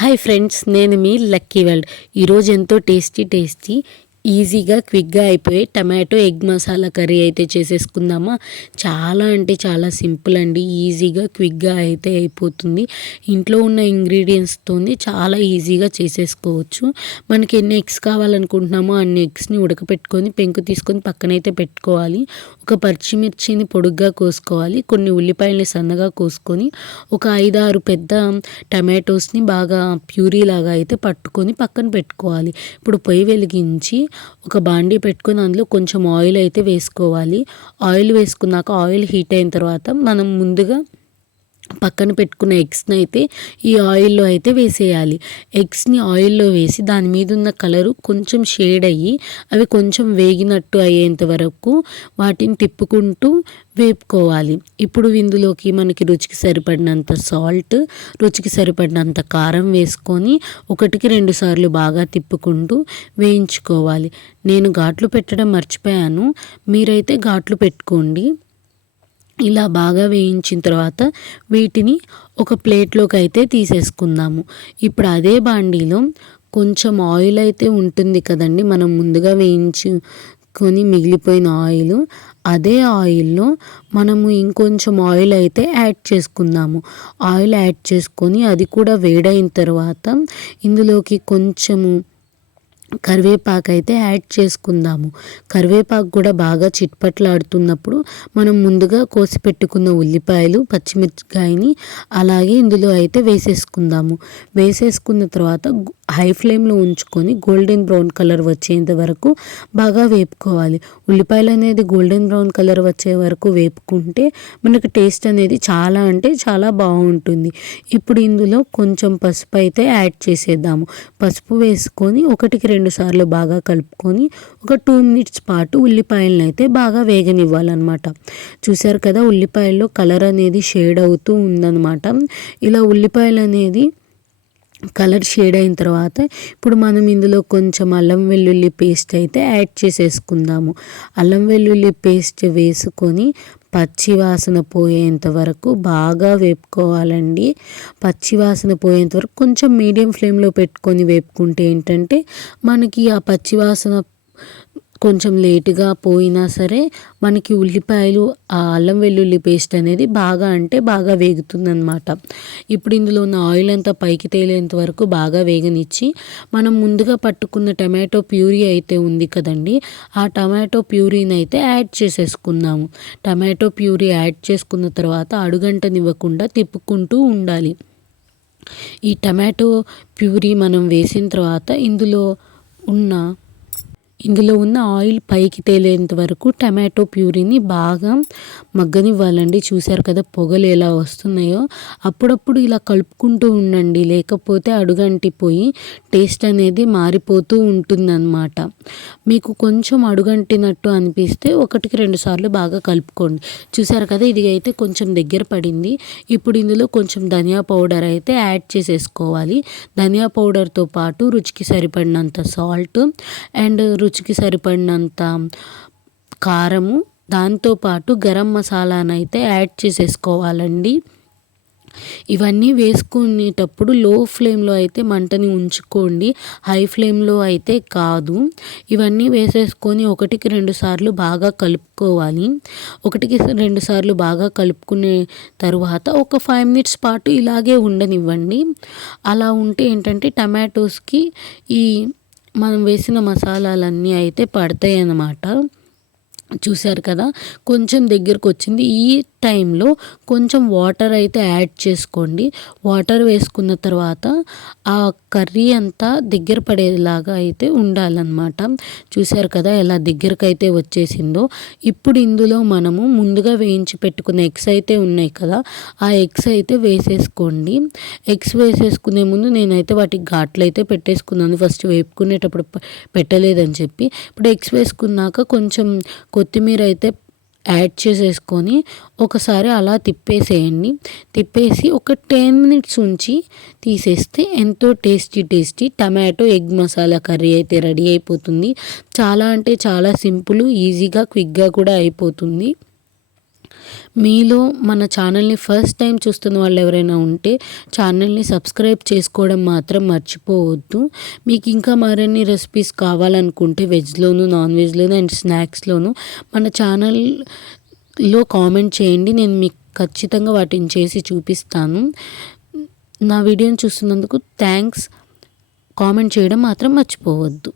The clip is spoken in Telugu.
హాయ్ ఫ్రెండ్స్, నేను మీ లక్కీ వరల్డ్. ఈరోజు ఎంతో టేస్టీ ఈజీగా క్విక్గా అయిపోయే టమాటో ఎగ్ మసాలా కర్రీ అయితే చేసేసుకుందామా. చాలా అంటే చాలా సింపుల్ అండి. ఈజీగా క్విక్గా అయితే అయిపోతుంది. ఇంట్లో ఉన్న ఇంగ్రీడియంట్స్తోని చాలా ఈజీగా చేసేసుకోవచ్చు. మనకి ఎన్ని ఎగ్స్ కావాలనుకుంటున్నామో అన్ని ఎగ్స్ని ఉడకపెట్టుకొని పెంకు తీసుకొని పక్కనైతే పెట్టుకోవాలి. ఒక పచ్చిమిర్చిని పొడుగ్గా కోసుకోవాలి. కొన్ని ఉల్లిపాయలని సన్నగా కోసుకొని ఒక 5-6 పెద్ద టమాటోస్ని బాగా ప్యూరీ లాగా అయితే పట్టుకొని పక్కన పెట్టుకోవాలి. ఇప్పుడు పొయ్యి వెలిగించి ఒక బాండీ పెట్టుకొని అందులో కొంచెం ఆయిల్ అయితే వేసుకోవాలి. ఆయిల్ వేసుకున్నాక ఆయిల్ హీట్ అయిన తర్వాత మనం ముందుగా పక్కన పెట్టుకున్న ఎగ్స్ని అయితే ఈ ఆయిల్లో అయితే వేసేయాలి. ఎగ్స్ని ఆయిల్లో వేసి దాని మీద ఉన్న కలరు కొంచెం షేడ్ అయ్యి అవి కొంచెం వేగినట్టు అయ్యేంత వరకు వాటిని తిప్పుకుంటూ వేపుకోవాలి. ఇప్పుడు ఇందులోకి మనకి రుచికి సరిపడినంత సాల్ట్, రుచికి సరిపడినంత కారం వేసుకొని 1-2 సార్లు బాగా తిప్పుకుంటూ వేయించుకోవాలి. నేను ఘాట్లు పెట్టడం మర్చిపోయాను, మీరైతే ఘాట్లు పెట్టుకోండి. ఇలా బాగా వేయించిన తర్వాత వీటిని ఒక ప్లేట్లోకి అయితే తీసేసుకుందాము. ఇప్పుడు అదే బాండీలో కొంచెం ఆయిల్ అయితే ఉంటుంది కదండి, మనం ముందుగా వేయించుకొని మిగిలిపోయిన ఆయిల్, అదే ఆయిల్లో మనము ఇంకొంచెం ఆయిల్ అయితే యాడ్ చేసుకుందాము. ఆయిల్ యాడ్ చేసుకొని అది కూడా వేడైన తర్వాత ఇందులోకి కొంచెము కరివేపాకు అయితే యాడ్ చేసుకుందాము. కరివేపాకు కూడా బాగా చిట్పట్లాడుతున్నప్పుడు మనం ముందుగా కోసి పెట్టుకున్న ఉల్లిపాయలు, పచ్చిమిరపకాయని అలాగే ఇందులో అయితే వేసేసుకుందాము. వేసేసుకున్న తర్వాత హై ఫ్లేమ్లో ఉంచుకొని గోల్డెన్ బ్రౌన్ కలర్ వచ్చేంత వరకు బాగా వేపుకోవాలి. ఉల్లిపాయలు అనేది గోల్డెన్ బ్రౌన్ కలర్ వచ్చే వరకు వేపుకుంటే మనకు టేస్ట్ అనేది చాలా అంటే చాలా బాగుంటుంది. ఇప్పుడు ఇందులో కొంచెం పసుపు అయితే యాడ్ చేసేద్దాము. పసుపు వేసుకొని 1-2 సార్లు బాగా కలుపుకొని ఒక 2 మినిట్స్ పాటు ఉల్లిపాయలను అయితే బాగా వేగనివ్వాలన్నమాట. చూసారు కదా, ఉల్లిపాయల్లో కలర్ అనేది షేడ్ అవుతూ ఉందన్నమాట. ఇలా ఉల్లిపాయలు అనేది కలర్ షేడ్ అయిన తర్వాత ఇప్పుడు మనం ఇందులో కొంచెం అల్లం వెల్లుల్లి పేస్ట్ అయితే యాడ్ చేసేసుకుందాము. అల్లం వెల్లుల్లి పేస్ట్ వేసుకొని పచ్చి వాసన పోయేంత వరకు బాగా వేపుకోవాలండి. పచ్చి వాసన పోయేంత వరకు కొంచెం మీడియం ఫ్లేమ్లో పెట్టుకొని వేపుకుంటే ఏంటంటే మనకి ఆ పచ్చి వాసన కొంచెం లేటుగా పోయినా సరే మనకి ఉల్లిపాయలు, ఆ అల్లం వెల్లుల్లి పేస్ట్ అనేది బాగా అంటే బాగా వేగుతుందన్నమాట. ఇప్పుడు ఇందులో ఉన్న ఆయిల్ అంతా పైకి తేలేంత వరకు బాగా వేగనిచ్చి మనం ముందుగా పట్టుకున్న టమాటో ప్యూరీ అయితే ఉంది కదండి, ఆ టమాటో ప్యూరీని అయితే యాడ్ చేసేసుకుందాము. టమాటో ప్యూరీ యాడ్ చేసుకున్న తర్వాత అడుగంటనివ్వకుండా తిప్పుకుంటూ ఉండాలి. ఈ టమాటో ప్యూరీ మనం వేసిన తర్వాత ఇందులో ఉన్న ఆయిల్ పైకి తేలేంత వరకు టమాటో ప్యూరీని బాగా మగ్గనివ్వాలండి. చూశారు కదా పొగలు ఎలా వస్తున్నాయో, అప్పుడప్పుడు ఇలా కలుపుకుంటూ ఉండండి, లేకపోతే అడుగంటిపోయి టేస్ట్ అనేది మారిపోతూ ఉంటుందన్నమాట. మీకు కొంచెం అడుగంటినట్టు అనిపిస్తే 1-2 సార్లు బాగా కలుపుకోండి. చూశారు కదా, ఇది అయితే కొంచెం దగ్గర పడింది. ఇప్పుడు ఇందులో కొంచెం ధనియా పౌడర్ అయితే యాడ్ చేసేసుకోవాలి. ధనియా పౌడర్తో పాటు రుచికి సరిపడినంత సాల్ట్ అండ్ రుచికి సరిపడినంత కారము, దాంతోపాటు గరం మసాలానైతే యాడ్ చేసేసుకోవాలండి. ఇవన్నీ వేసుకునేటప్పుడు లో ఫ్లేమ్లో అయితే మంటని ఉంచుకోండి, హై ఫ్లేమ్లో అయితే కాదు. ఇవన్నీ వేసేసుకొని 1-2 సార్లు బాగా కలుపుకోవాలి. 1-2 సార్లు బాగా కలుపుకునే తరువాత ఒక 5 మినిట్స్ పాటు ఇలాగే ఉండనివ్వండి. అలా ఉంటే ఏంటంటే టమాటోస్కి ఈ మనం వేసిన మసాలాలన్నీ అయితే పడతాయి అన్నమాట. చూశారు కదా, కొంచెం దగ్గరకు వచ్చింది. ఈ టైంలో కొంచెం వాటర్ అయితే యాడ్ చేసుకోండి. వాటర్ వేసుకున్న తర్వాత ఆ కర్రీ అంతా దగ్గర పడేలాగా అయితే ఉండాలన్నమాట. చూశారు కదా ఎలా దగ్గరకు అయితే వచ్చేసిందో. ఇప్పుడు ఇందులో మనము ముందుగా వేయించి పెట్టుకున్న ఎగ్స్ అయితే ఉన్నాయి కదా, ఆ ఎగ్స్ అయితే వేసేసుకోండి. ఎగ్స్ వేసేసుకునే ముందు నేనైతే వాటికి ఘాట్లు అయితే పెట్టేసుకున్నాను, ఫస్ట్ వేపుకునేటప్పుడు పెట్టలేదని చెప్పి. ఇప్పుడు ఎగ్స్ వేసుకున్నాక కొంచెం కొత్తిమీర అయితే యాడ్ చేసేసుకొని ఒకసారి అలా తిప్పేసేయండి. తిప్పేసి ఒక 10 మినిట్స్ ఉంచి తీసేస్తే ఎంతో tasty tomato egg masala curry అయితే రెడీ అయిపోతుంది. చాలా అంటే చాలా సింపుల్, ఈజీగా క్విక్గా కూడా అయిపోతుంది. మీలో మన ఛానల్ని ఫస్ట్ టైం చూస్తున్న వాళ్ళు ఎవరైనా ఉంటే ఛానల్ని సబ్స్క్రైబ్ చేసుకోవడం మాత్రం మర్చిపోవద్దు. మీకు ఇంకా మరిన్ని రెసిపీస్ కావాలనుకుంటే వెజ్లోను, నాన్ వెజ్లోను అండ్ స్నాక్స్లోను మన ఛానల్లో కామెంట్ చేయండి. నేను మీకు ఖచ్చితంగా వాటిని చేసి చూపిస్తాను. నా వీడియోని చూస్తున్నందుకు థ్యాంక్స్. కామెంట్ చేయడం మాత్రం మర్చిపోవద్దు.